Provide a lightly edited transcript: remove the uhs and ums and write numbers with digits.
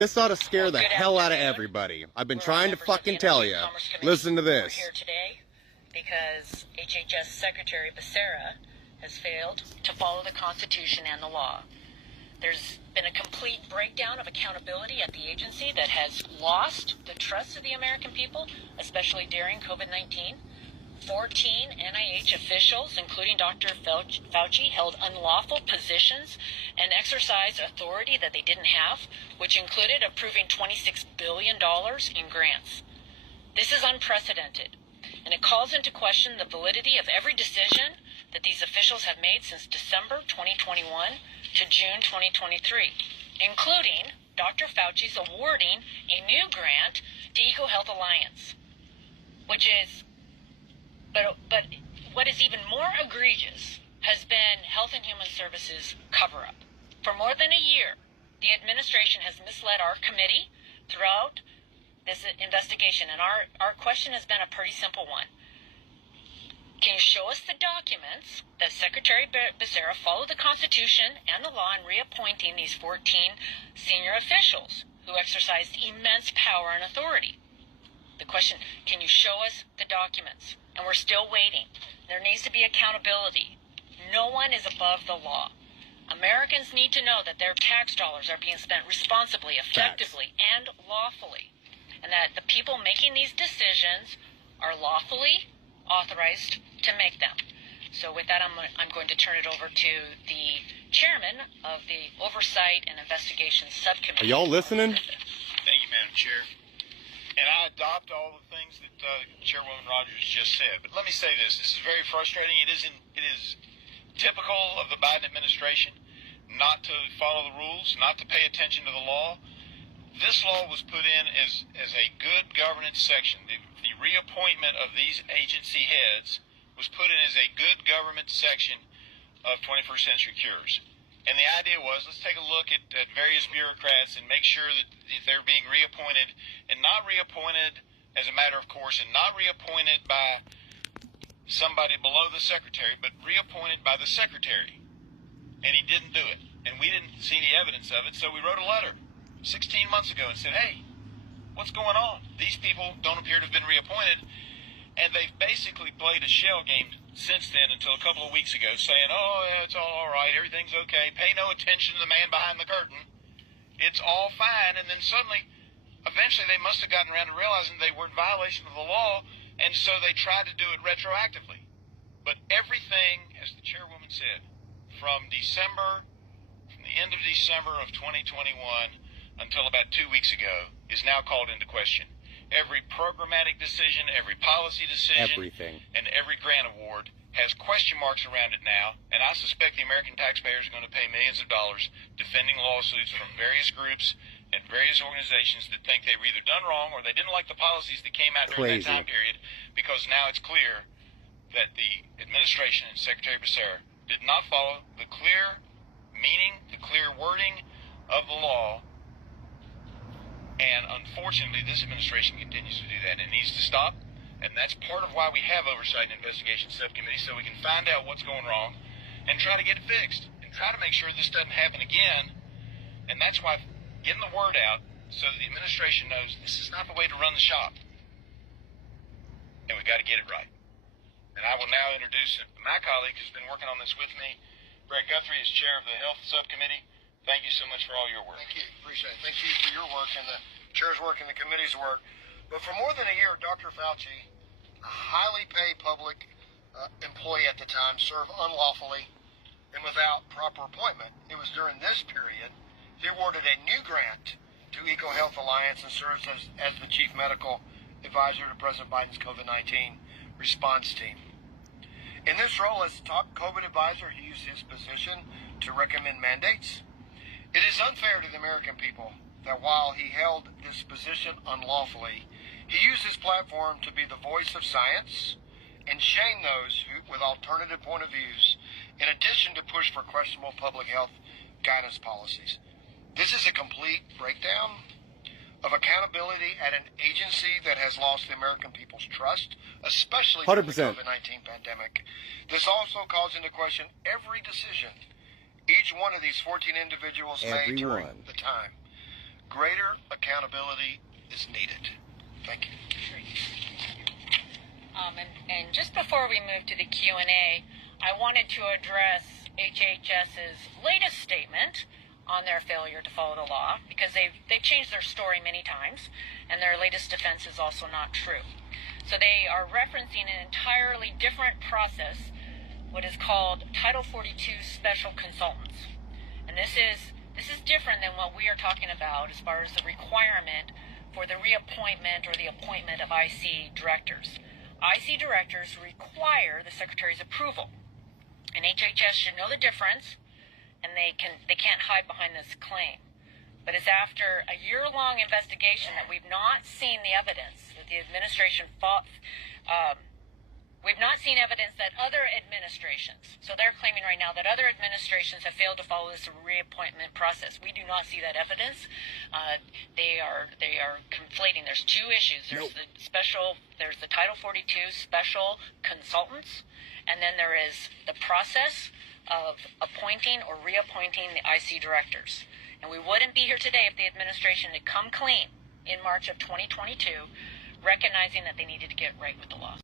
This ought to scare the hell out of everybody. I've been trying to fucking tell you. Listen to this. We're here today because HHS Secretary Becerra has failed to follow the Constitution and the law. There's been a complete breakdown of accountability at the agency that has lost the trust of the American people, especially during COVID-19. 14 NIH officials, including Dr. Fauci, held unlawful positions and exercised authority that they didn't have, which included approving $26 billion in grants. This is unprecedented, and it calls into question the validity of every decision that these officials have made since December 2021 to June 2023, including Dr. Fauci's awarding a new grant to EcoHealth Alliance, which is But what is even more egregious has been Health and Human Services cover-up. For more than a year, the administration has misled our committee throughout this investigation, and our question has been a pretty simple one. Can you show us the documents that Secretary Becerra followed the Constitution and the law in reappointing these 14 senior officials who exercised immense power and authority? The question, can you show us the documents? And we're still waiting. There needs to be accountability. No one is above the law. Americans need to know that their tax dollars are being spent responsibly, effectively, and lawfully. And that the people making these decisions are lawfully authorized to make them. So with that, I'm going to turn it over to the chairman of the Oversight and Investigations Subcommittee. Are y'all listening? Thank you, Madam Chair. And I adopt all the things that Chairwoman Rogers just said. But let me say this. This is very frustrating. It is typical of the Biden administration not to follow the rules, not to pay attention to the law. This law was put in as a good governance section. The reappointment of these agency heads was put in as a good government section of 21st Century Cures. And the idea was, let's take a look at various bureaucrats and make sure that they're being reappointed, and not reappointed as a matter of course, and not reappointed by somebody below the secretary, but reappointed by the secretary. And he didn't do it. And we didn't see any evidence of it, so we wrote a letter 16 months ago and said, hey, what's going on? These people don't appear to have been reappointed. And they've basically played a shell game since then until a couple of weeks ago saying, oh, yeah, it's all right, everything's okay, pay no attention to the man behind the curtain, it's all fine. And then suddenly, eventually they must have gotten around to realizing they were in violation of the law, and so they tried to do it retroactively. But everything, as the chairwoman said, from the end of December of 2021 until about 2 weeks ago, is now called into question. Every programmatic decision, every policy decision, everything, and every grant award has question marks around it now, and I suspect the American taxpayers are going to pay millions of dollars defending lawsuits from various groups and various organizations that think they were either done wrong or they didn't like the policies that came out during that time period, because now it's clear that the administration and Secretary Becerra did not follow the clear meaning, the clear wording of the law. And unfortunately, this administration continues to do that, and it needs to stop. And that's part of why we have Oversight and Investigation Subcommittee, so we can find out what's going wrong and try to get it fixed and try to make sure this doesn't happen again. And that's why getting the word out so that the administration knows this is not the way to run the shop. And we've got to get it right. And I will now introduce my colleague who's been working on this with me, Brett Guthrie, as chair of the Health Subcommittee. Thank you so much for all your work. Thank you. Appreciate it. Thank you for your work and the chair's work and the committee's work. But for more than a year, Dr. Fauci, a highly paid public employee at the time, served unlawfully and without proper appointment. It was during this period he awarded a new grant to EcoHealth Alliance and serves as the chief medical advisor to President Biden's COVID-19 response team. In this role as top COVID advisor, he used his position to recommend mandates. It is unfair to the American people that while he held this position unlawfully, he used his platform to be the voice of science and shame those who, with alternative point of views, in addition to push for questionable public health guidance policies. This is a complete breakdown of accountability at an agency that has lost the American people's trust, especially during the COVID-19 pandemic. This also calls into question every decision each one of these 14 individuals made during the time. greater accountability is needed. Thank you. And just before we move to the Q&A, I wanted to address HHS's latest statement on their failure to follow the law, because they've changed their story many times, and their latest defense is also not true. So they are referencing an entirely different process, what is called Title 42 Special Consultants. And this is different than what we are talking about as far as the requirement for the reappointment or the appointment of IC directors. IC directors require the Secretary's approval, and HHS should know the difference, and they can't hide behind this claim. But it's after a year-long investigation that we've not seen the evidence that the administration we've not seen evidence that other administrations, so they're claiming right now that other administrations have failed to follow this reappointment process. We do not see that evidence. They are conflating. There's two issues. There's there's the Title 42 special consultants, and then there is the process of appointing or reappointing the IC directors. And we wouldn't be here today if the administration had come clean in March of 2022, recognizing that they needed to get right with the law.